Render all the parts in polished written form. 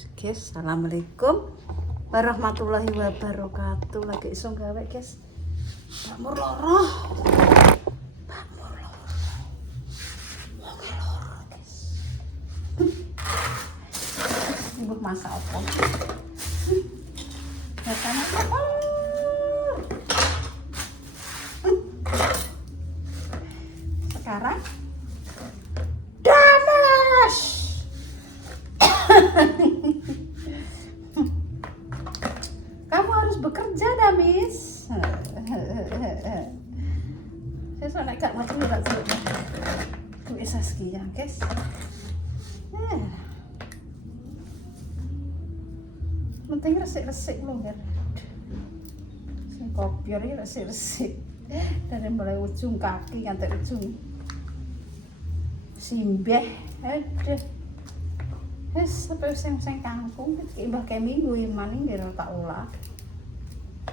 Guys, assalamualaikum warahmatullahi wabarakatuh. Lagi iso gawe guys. Mbakmur loro. Mbakmur loro. Wong loro guys. Ibu masak apa? Rasanya apa? Sekarang damas. Kamu harus bekerja, Damis. Saya soalnya gak mau curhat duit Saskia, guys. Penting resik-resik lu kan. Si kopior ini resik-resik. Dari mulai ujung kaki sampai ujung simbeh. Aduh. Wis sampai sing kangkung iki mbah kae minggu iman iki tak olah.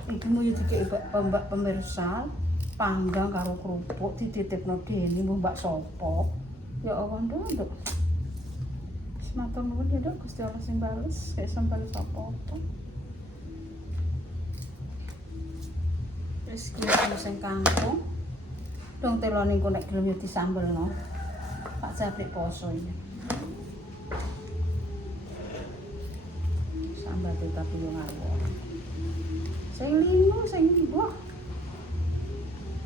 Iki mau dikek mbak pemirsa panggang karo kerupuk dititipno dene mbak sapa. Ya Allah nduk. Matur nuwun ya Dok, Gusti Allah sing bales, gak sampeyan sapa-apa. Wis iki sing kangkung. Dong telone engko nek gelem yo disambelno. Tak japrik poso iki. Sambal tapi yo ngawur. Sing limo sing mbah.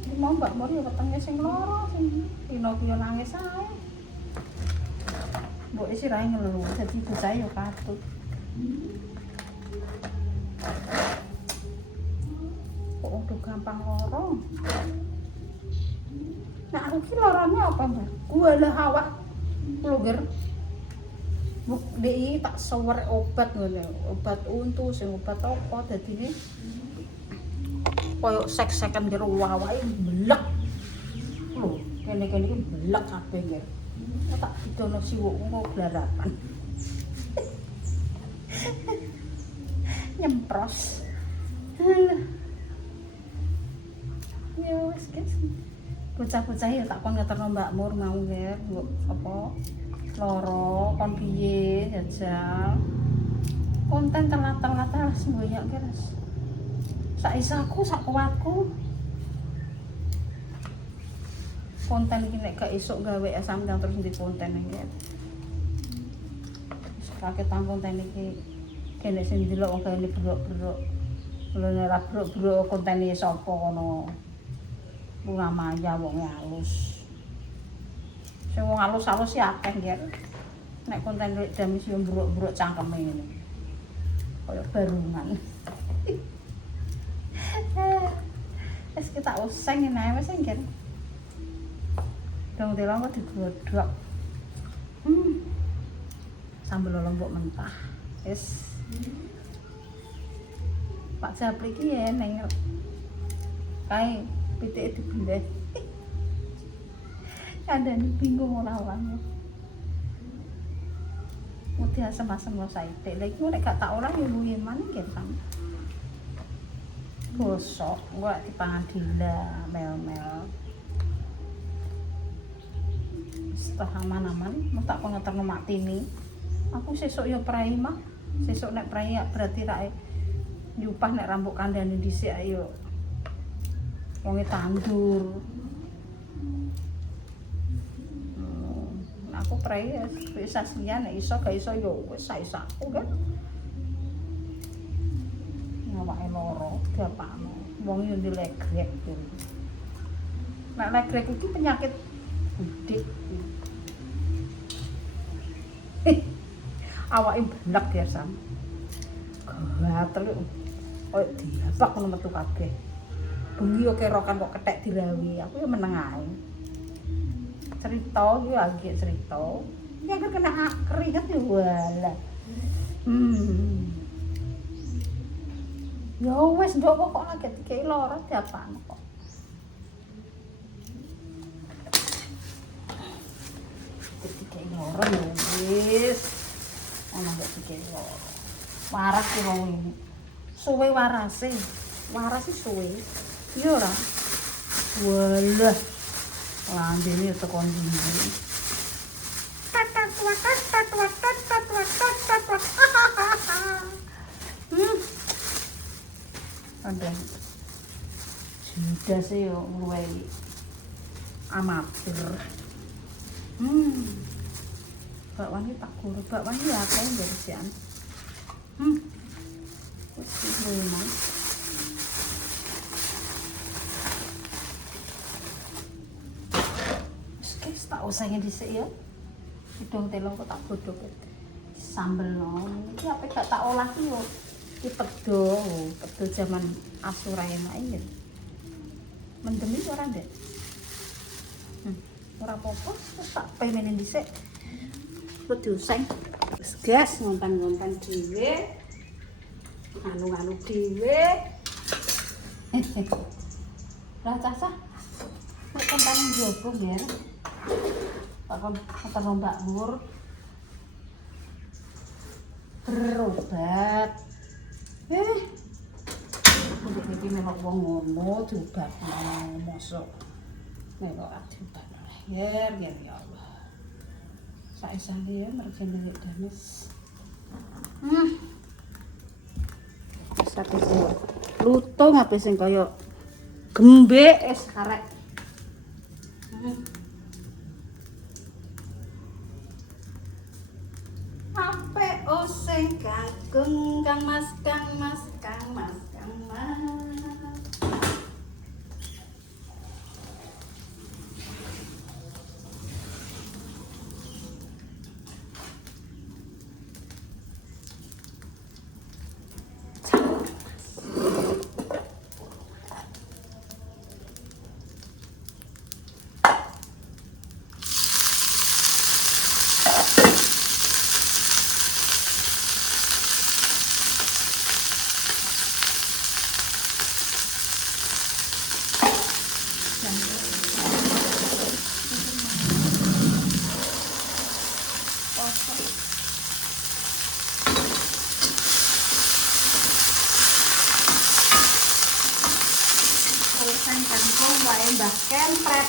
Iki mau Mbak Mor yo wetenge sing loro sing Pinokio nangis ae. Mbok isi rae ngelu, dadi bocah yo katut. Kok udah gampang loro. Nah, aku ki lorone apa, Mbak? Gua lah awak pluger. Buk DI tak sewer obat ngono. Obat untu sing obat apa dadine koyo sek-sekan jero awake mlek. Lho, kene-kene iki mlek kabeh nggih. Tak didono siwuk ngono glarapan. Nyempros. Ya wis guys. Bocah-bocah ya tak kon ngeterno Mbak Mur mau nggih, apa loro kon piye jajal. Konten telat-telat semboyak guys. Sak isaku, sak kuatku. Konten iki nek gak esuk gawe sampeyan terus ndi konten iki. Sakake tang konten iki kene sing delok wong kene brok-brok. Lha nek ora brok-brok kontene sapa kono. Bunga maya wong halus. Sing wong halus-halus ya akeh nggih. Nek konten Damis yo brok-brok cangkeme ngene. Kaya barungan. Wis kita useng ngene wis nggih. Dong telong kok digodhog. Sambel lombok mentah. Wis. Pak Japri iki ya neng kae pitike dibendeh. Kandhane bingung ora wae. Mesti asem-asem lo saithik. Lha iki nek gak tak olah yo luwih man nggih Sam. Gosok, gua dipangan dila, mel-mel. Setelah aman-aman, mau tak pengeterno mati nih. Aku sesuk yo prai mah. Sesuk nek prai ya berarti rae nyupah nek rambut kandhane dhisik ayo. Wonge tandur. Aku prai ya bisa sian nek iso gak iso yo wis saisaku kan. Awake loro gapane. Wong yo dilegrek gitu. Nek legrek iki penyakit gudik. Awake blek ya Sam. Gatel koyo diabak ngono metu kabeh. Bengi yo kerokan kok kethek dirawi. Aku yo meneng ae. Cerita yo lagi cerita. Ya kena keringet yo walah. Yo wis ndok kok lagi dikei lara diapane kok. Dikei lara yo wis. Ana gak dikei lara. Waras ki wong iki. Suwe warase. Waras iki suwe. Iya ora? Walah. Lambene teko ndi. Tat tat tat tat tat tat tat tat tat tat. Rendang. Sudah sih yo mulai amatir. Bakwan iki tak guru. Bakwan iki akeh dari sian. Wis lumayan. Wis tak usahnya dhisik ya. Idong telong kok tak godhog. Sambel no. Iki apa gak tak olah ki yo. Iki pedo zaman Asura enak iki. Mendem iki ora ndek. Ora apa-apa, terus tak pemenin dhisik. Kok diuseng. Wis gas ngompan-ngompan dhewe. Anu-anu dhewe. Lah cacah. Nek kontan njogo biar. Pak Mbak Nur. Berobat. Untuk iki melok wong ngono diobat mosok. Melok diobat. Ya Allah. Sae-sae mergen nek dames. Sate lutung apa sing kaya gembek es karek. Ape oseng kakung Kang Mas. Urusan kangkung wae Mbah Kempret.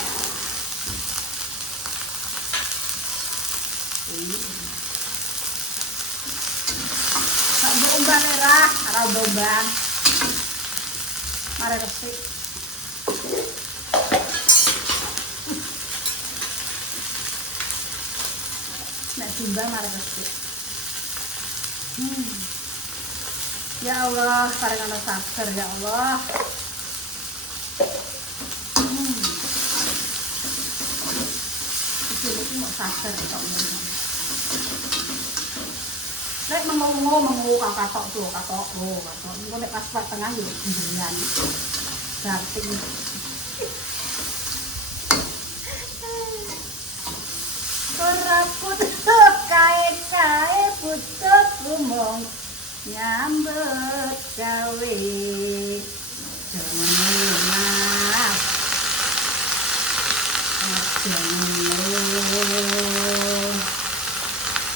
Tak mbah merah, ora mbah. Mare resik. Nek timbang mare resik. Ya Allah, paringono sabar ya Allah. Iki mau sabar kok. Nek mengu katok tuh, katok. Engko nek pas tengah yo jenengan. Gating. Ora putus kae putus rumong nyambet gawe.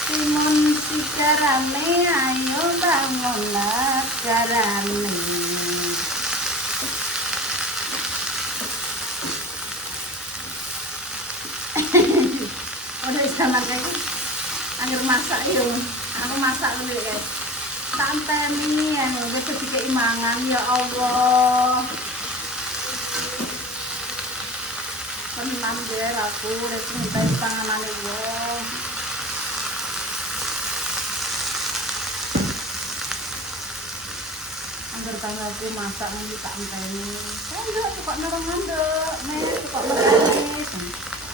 Simon sikarane ayo bangun karane. Udah sama kayak anggur masak yo. Aku masak dulu ya. Santai nih, udah sedikit imangan ya Allah. Tenang deh aku, udah minta panganan itu. Anggur kang aku masak nanti tak enteni. Ayo kok nerongan dok, kok nerongan.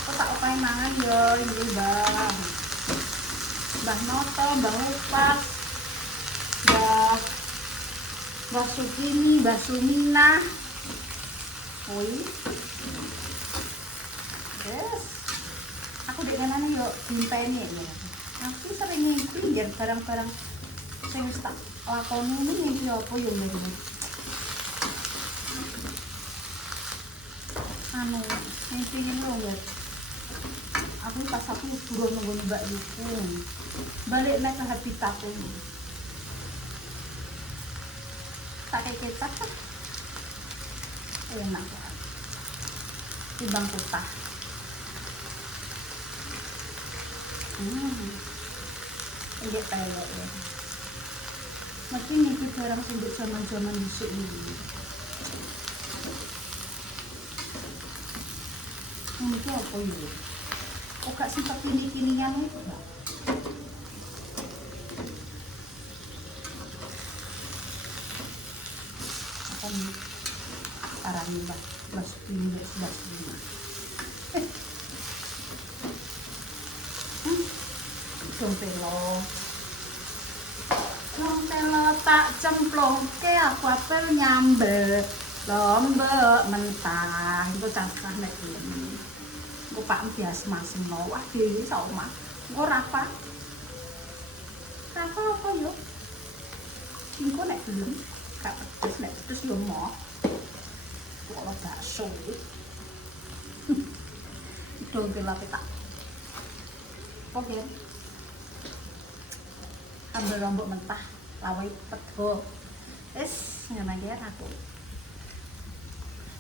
Kok tak upain mangan yo, ini bang. Mbah Noto, Mbah Upas, Mbah Sukini, Mbah Sumina. Oi. Yes. Aku dek kanane yo dimpeni ya. Aku sering ngimpi yen barang-barang sing wis tak lakoni ini ngimpi apa yo mbak. Anu, ngimpi ini lho ya. Aku pas aku buruh nunggu mbak iku. Balik naik ke habitatku. Tak kecap. Enak. Timbang kutah. Ini kayak ya. Mungkin itu barang sendiri zaman-zaman dhisik ini. Ini ki apa iki? Kok gak sempat kini-kinian itu, Mbak? Apa nih? Arang Mbak, belas ini, belas ini. Dong telo tak cemplung ke aku apel nyambel lombok mentah itu cangkah nek ini aku pak biasa masem no wah dewi sama aku rapa apa yuk aku nek belum gak pedes nek pedes yo mau kalau bakso dong telo tak oke ambil lombok mentah lawai pego es ngene iki aku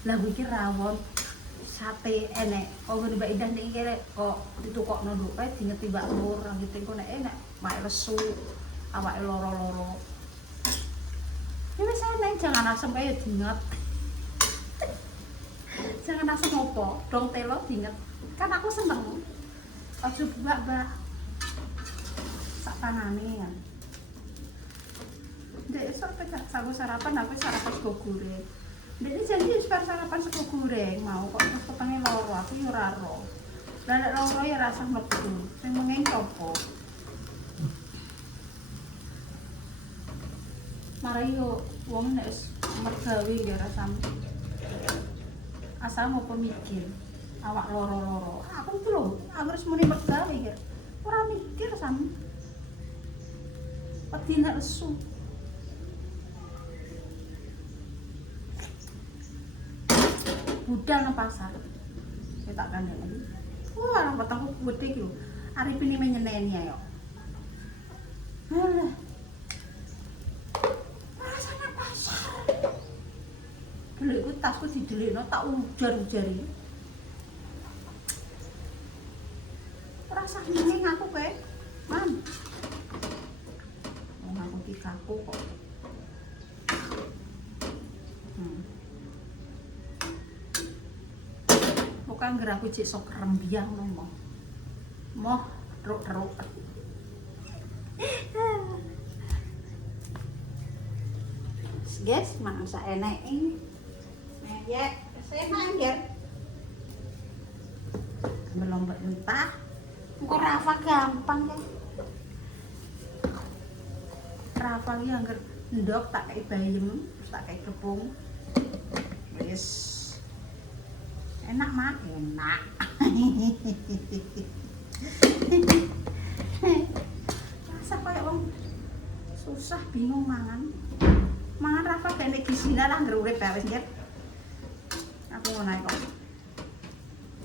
lah iki rawon sate enek kok Mbak Indah nek iki kok ditukokno nduk kae dingeti Mbak Nur gitu kok nek enek mak lesu awake loro-loro ya wis enek jangan asem kae dinget jangan asem opo dong telo dinget kan aku seneng aja Mbak sak panane kan Dek, sampai aku sarapan sego goreng. Dek, ini janji sarapan sego goreng mau kok terus kepengen loro, aku yo ora ro. Lah nek loro ya rasa mlebu. Sing mengen copo. Mari yo wong nek wis mergawe ya rasane. Asal mau pemikir awak loro-loro. Aku iki lho, aku wis muni mergawe ya. Ora mikir sam. Pati nek lesu. Budal nang pasar. Saya tak kandhani. Wah, nang petengku gede iki lho. Arep ini menyeneni ayo. Alah. Rasane pasar. Delikku tasku didelikno tak ujar-ujari. Ora sah nyeneng aku kowe. Man. Wong aku iki kaku kok. Bukan gerak aku cek sok rembiang loh moh teruk guys mana saya enak ini ya saya manggil belum mentah kok Rafa gampang ya Rafa ini anggar ndok tak kayak bayam tak kayak kepung wis enak mah enak rasa kayak wong susah bingung mangan Rafa kayak nek gisina lah ngger urip bae wis aku ngono kok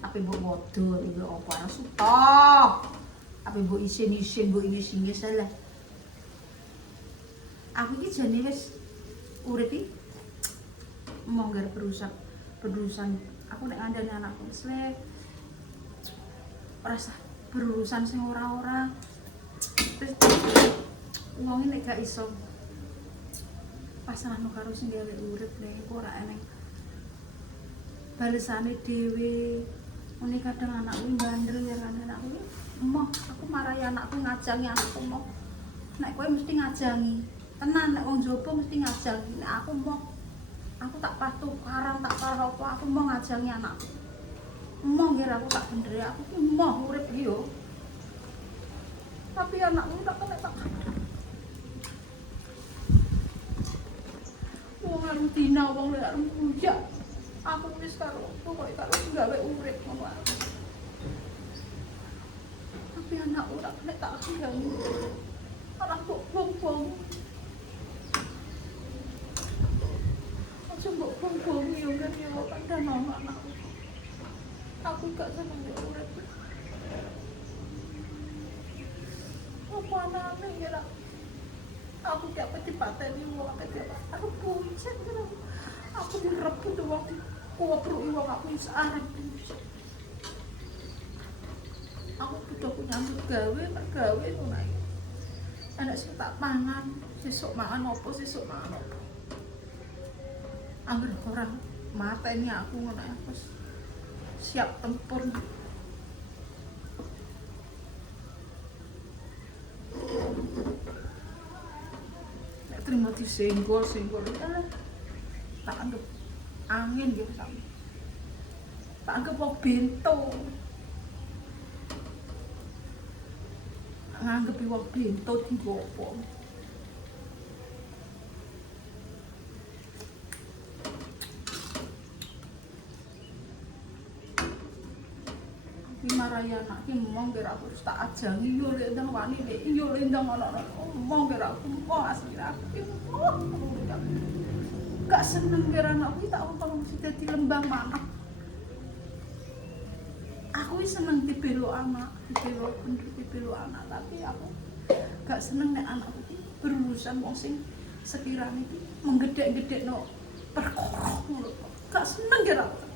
ape mbok bodho iki opo ana suto ape mbok isin-isin mbok isin salah aku iki jane wis urip iki mau nggar berurusan aku nek ngandani anakku wis rasa berurusan sing ora-ora terus wong nek gak iso pasrahno karo sing gawe urip nek ora eneng balesane dhewe ngene kadang anakku bandel ya kan anakku emoh aku marahi anakku ngajangi anakku emoh nek kowe mesti ngajangi tenan nek wong jowo mesti ngajangi nek aku emoh aku tak patuh karang tak parah apa aku mau ngajangi anakku mau ngira aku tak bener aku mau urip yo tapi anakku tak kena tak wong rutina wong lek arep bujak aku wis karo pokoke karo gawe urip ngono tapi anakku tak kena tak ngajangi anakku bong-bong mbok bong-bong yo kan yo kadang anakku. Aku gak seneng yo urip. Apa anane ya aku dapat dipateni wong akeh aku pucet aku direbut wong kuwabru wong aku wis arep aku butuh nyambut gawe ngono ae anak sing tak pangan sesuk mangan opo angger orang mateni aku ngono wis siap tempur. Nek terima disenggol tak anggap angin gitu sama. Tak anggap wong bento. Nganggep wong bento digopo. Marahi anak ki mong kira aku terus tak ajangi yo lek ndang wani lek yo lek ndang ono mong kira aku mong asli aku ki gak seneng kira anak ki tak tolong mesti dadi lembang manah. Aku seneng dibelo anak, dibelo anak, tapi aku gak seneng nek anakku ki berurusan wong sing sekirane iki menggedhek-gedhekno perkara ngono. Gak seneng kira aku.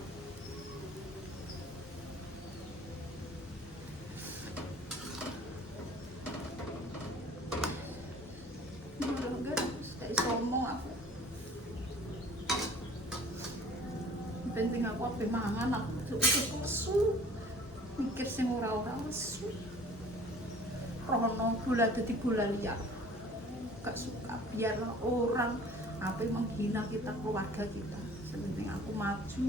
Penting aku ape mangan aku lesu mikir sing ora-ora lesu rono bola dadi bola liar gak suka biar orang ape menghina kita keluarga kita. Penting aku maju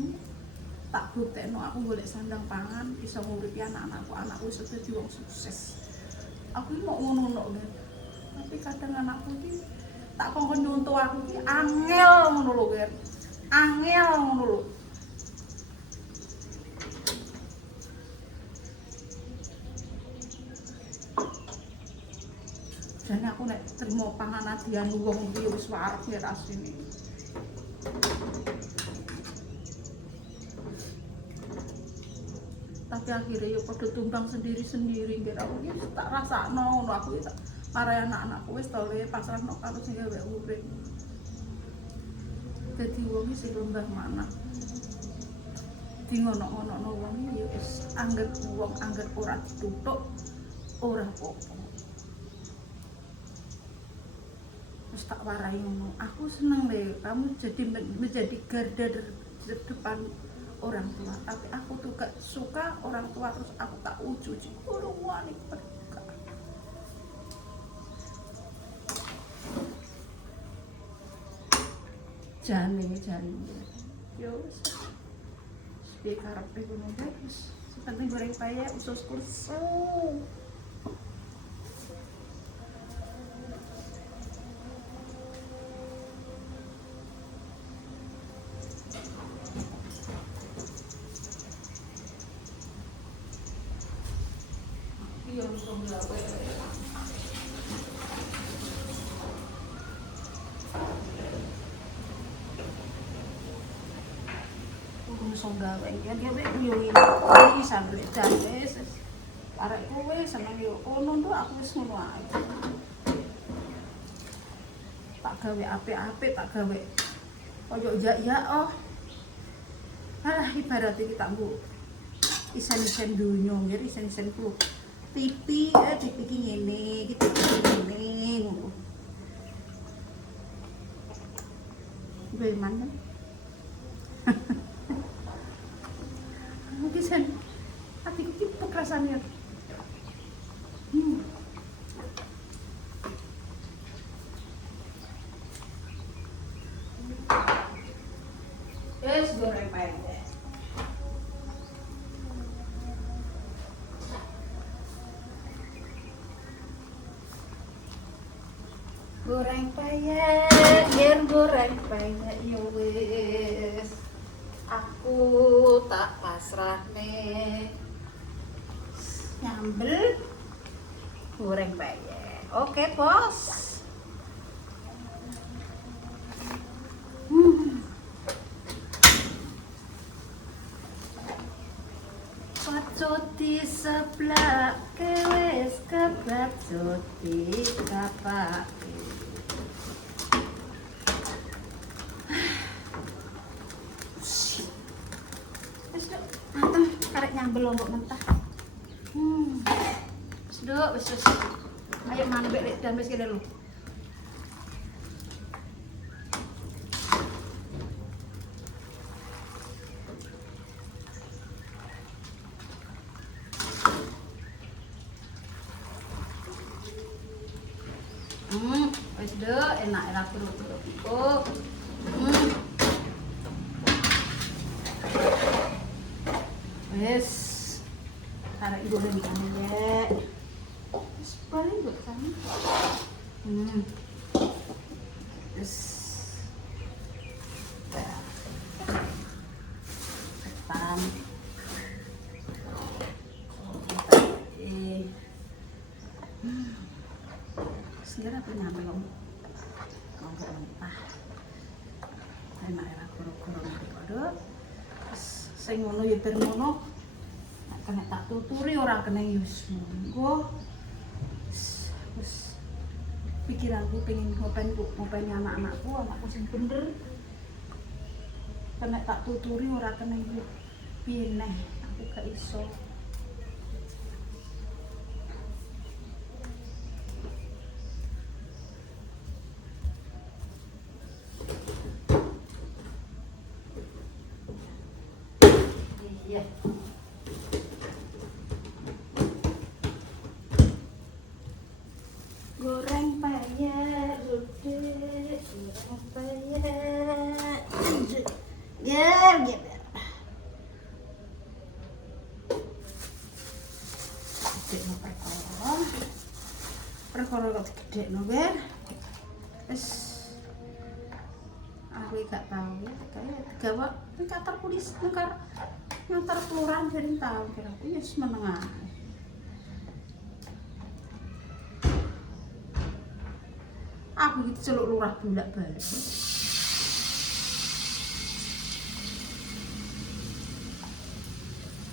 tak buktekno aku golek sandang pangan iso nguripi anakku iso dadi wong sukses. Aku mau ngono tapi kadang anakku iki tak kongkon nyontoh aku iki angel ngono lho angel ngono lho. Jane aku nek terima panganan dian wong iki wis warep ya rasine. Tapi akhirnya ya padha tumbang sendiri-sendiri nggih aku iki tak rasakno ngono aku tak marahi anak-anakku wis to le pasrahno karo sing gawe urip. Dadi wong iki sing lembah manah. Di ngono-ngono wong iki ya wis anggere wong anggere ora dituthuk ora apa-apa. Terus tak warai ngono, aku seneng deh kamu jadi menjadi garda terdepan orang tua, tapi aku tuh gak suka orang tua terus aku tak ujuji orang wani pergi. Jane yo piye karepe ngono wis penting goreng payah usus kursu. Gawe ya dia mek yo iki sampe wis arek kowe seneng yo kono tuh aku wis ngono ae. Tak gawe apik-apik tak gawe koyo ya oh. Alah ibarat iki tak mbok isen-isen dunyo nggih isen-isen ku. TV iki ngene, iki ngene ngono. Gue manten. Mungkin hatiku tipe rasanya. Yes, goreng payah. Goreng payah, goreng payah, yo wis. Aku tak pasrah nih nyambel goreng payah. Oke bos. Pacut di sebelah kewes kebacut di kapak. Nyambel lombok mentah. Wis. Ayo mandek lek dan wis kene lho. Wis nduk, enak ra keruk-keruk iku. Wis. Arek goreng ya. Wis paling mbok sami. Wis. Ketan. Segera penyampe kamu. Ngomong mentah. Enak era goro-goro padha. Sing ngono ya ber ngono. Nek kena tak tuturi ora kena yus monggo. Wis pikiranku pengen ngopen anakku sing bener. Kena tak tuturi ora kena piye neh aku gak iso. Iya. Goreng payah, goreng payah. Ger. Gedekno perkara kok digedekno ger. Wis aku gak tau kayak digawa kantor polisi ngantar kelurahan dari tahun kira aku ya menengah. Aku gitu celuk lurah bolak-balik.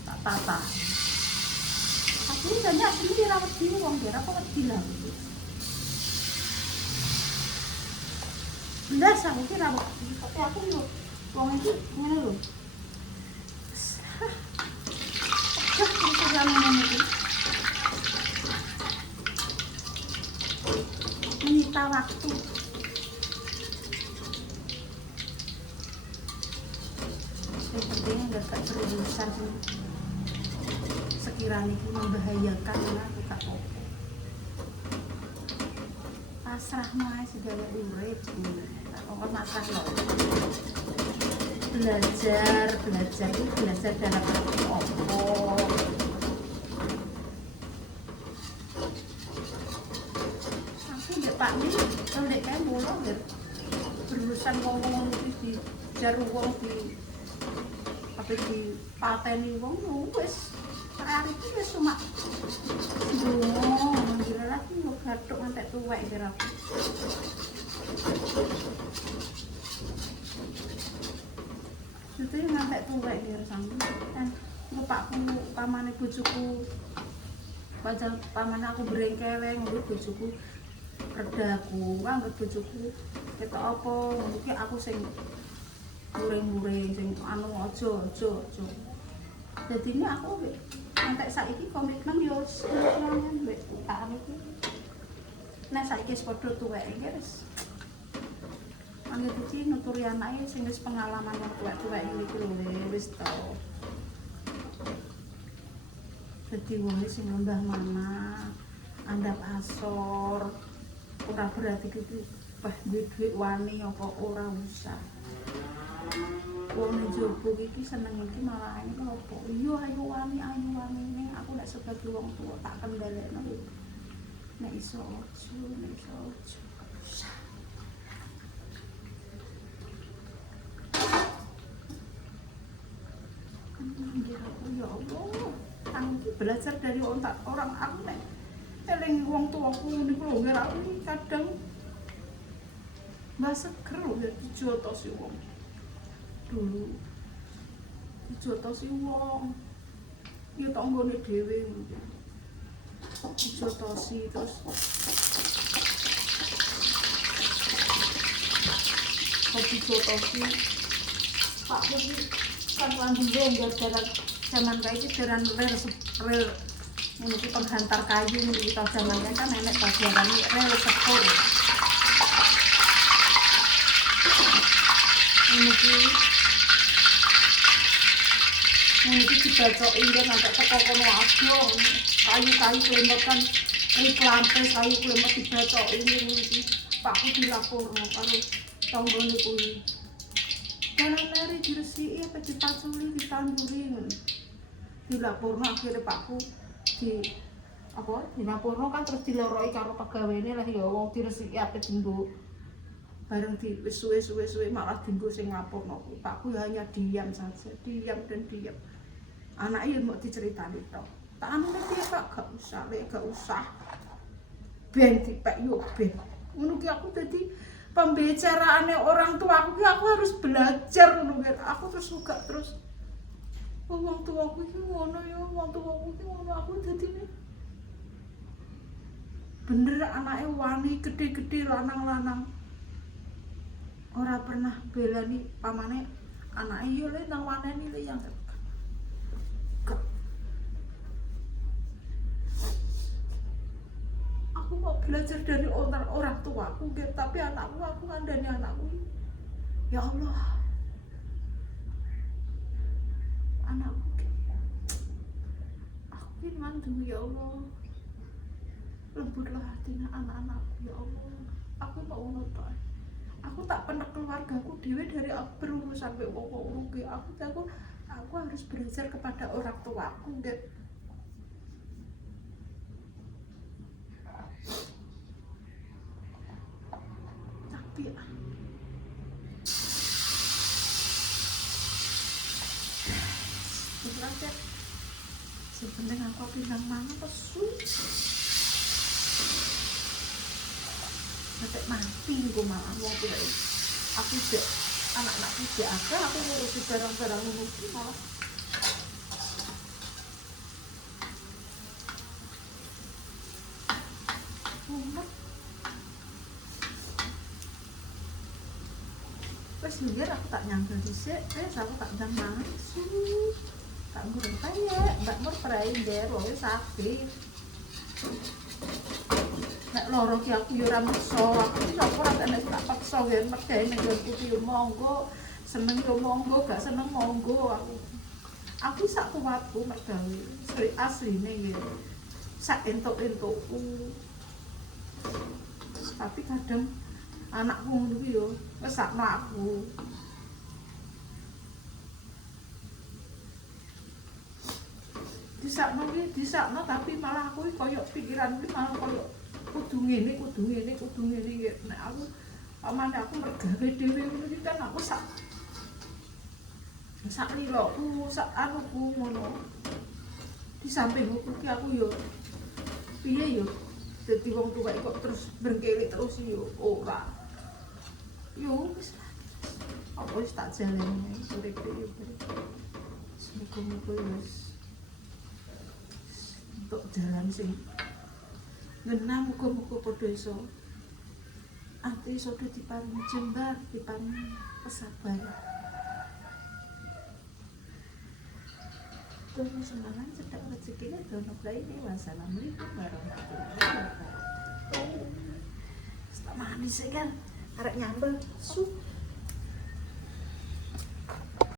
Tak tata. Aku banyak sendiri rawat di wong kira apa wedi lah. Ndas aku kira tapi aku lho wong iki ngene lho. Menyita waktu. Yang pentingnya gak berurusan sekiranya itu membahayakan aku tak apa. Pasrah mah segala urip. Pokoknya pasrah loh. Belajar dalam arti apa? Pak ini kalau dek kayak bola berurusan ngomong di jarum wong di apa di pateni wong wes hari itu wes cuma dungo mengira lagi mau gatuk ngantek tuwek kira itu yang ngantek tuwek kira sambil kan ngepakku pamane bojoku padahal pamane aku berengkeweng ngurut bojoku redaku, anggap bojoku ketok apa, mungkin aku sing muring-muring, sing anu ojo. Jadi ini aku sampai saiki komitmen yo semuanya mbek UKM iki. Nek saiki wis padha tuwek iki wis. Anggap iki nuturi anake sing wis pengalaman tuwek-tuwek iki lho wis tau. Dadi wong sing lembah mana, andap asor. Ora berarti gitu bah duit wani apa ora usah. Wong njaba iki seneng iki malah ini opo? Iya ayo wani ning aku nek sebagai wong tua tak kendhalekno. Nek iso ojo. Ya Allah, aku belajar dari orang aku nek eling wong tuaku niku lho ngira aku kadang mbah seger lho ya dijotosi wong. Dulu dijotosi wong. Ya tanggane dhewe dijotosi terus kok dijotosi Pak Putri kan lanjut gara-gara zaman kayak itu rel ini penghantar kayu ini kita zamannya kan nenek bagian kami rel sepur ini dibacokin kan sampai teko kono adoh kayu-kayu kelembakan Riklampe sayu klemet dibacoki iki. Pakku dilaporno karo tanggane kuwi. Dalan lere diresiki apa dipaculi ditanduri ngono. Dilaporno akhire pakku dilaporno kan terus diloroki karo pegawene lah ya wong diresiki ape dinggo. Bareng di wis suwe-suwe malah dinggo sing laporno kuwi. Pakku ya hanya diam saja, diam dan diam. Anake ya mau diceritani tok. Tak anune piye Pak, gak usah. Ben dipek yo ben. Ngono ki aku dadi pembicaraane orang tua aku harus belajar ngono kan. Aku terus suka terus wong tuaku iki ngono ya, wong tuaku iki ngono aku dadine bener anake wani gede-gede lanang-lanang. Ora pernah belani pamane anake yo le nang waneni le yang aku mau belajar dari orang tuaku gitu, tapi aku ngandani anakku. Ya Allah, anakku aku ini mandu ya Allah, lembutlah hatinya anak-anakku ya Allah. Aku mau nonton, aku tak pernah keluargaku dewe dari berurusan sampai wong rugi. Aku harus belajar kepada orang tuaku gitu. Sebenarnya aku bilang mana pesu sampai mati aku malah mau pilih aku tidak anak-anakku tidak ada aku ngurusi barang-barang ngurusi malah terus biar aku tak nyangka disik aku tak ndang mangan tak ngurung kaya mbak mur perain der wae sakit nek loro ki aku yo ora meksa aku iso ora nek tak paksa yen mergawe nek nggonku yo monggo seneng yo monggo gak seneng monggo aku sak kuatku mergawe asline nggih sak entuk-entukku tapi kadang anakku ngono ki yo ngesakno aku disakno tapi malah aku koyo pikiran iki malah koyo kudu ngene nek aku amane aku mergawe dhewe ngono iki kan aku sak liloku sak anuku ngono di sampingku ki aku yo piye yo dadi wong tuwa kok terus brengkeli terus yo ora yo wis apa wis tak jalani urip yo muga-muga wis untuk jalan sing ngena muga-muga padha iso ati iso diparingi jembar diparingi kesabaran terus semangat cedak rezekine dono praene wassalamualaikum warahmatullahi wabarakatuh. Tak manis kan arek nyambel su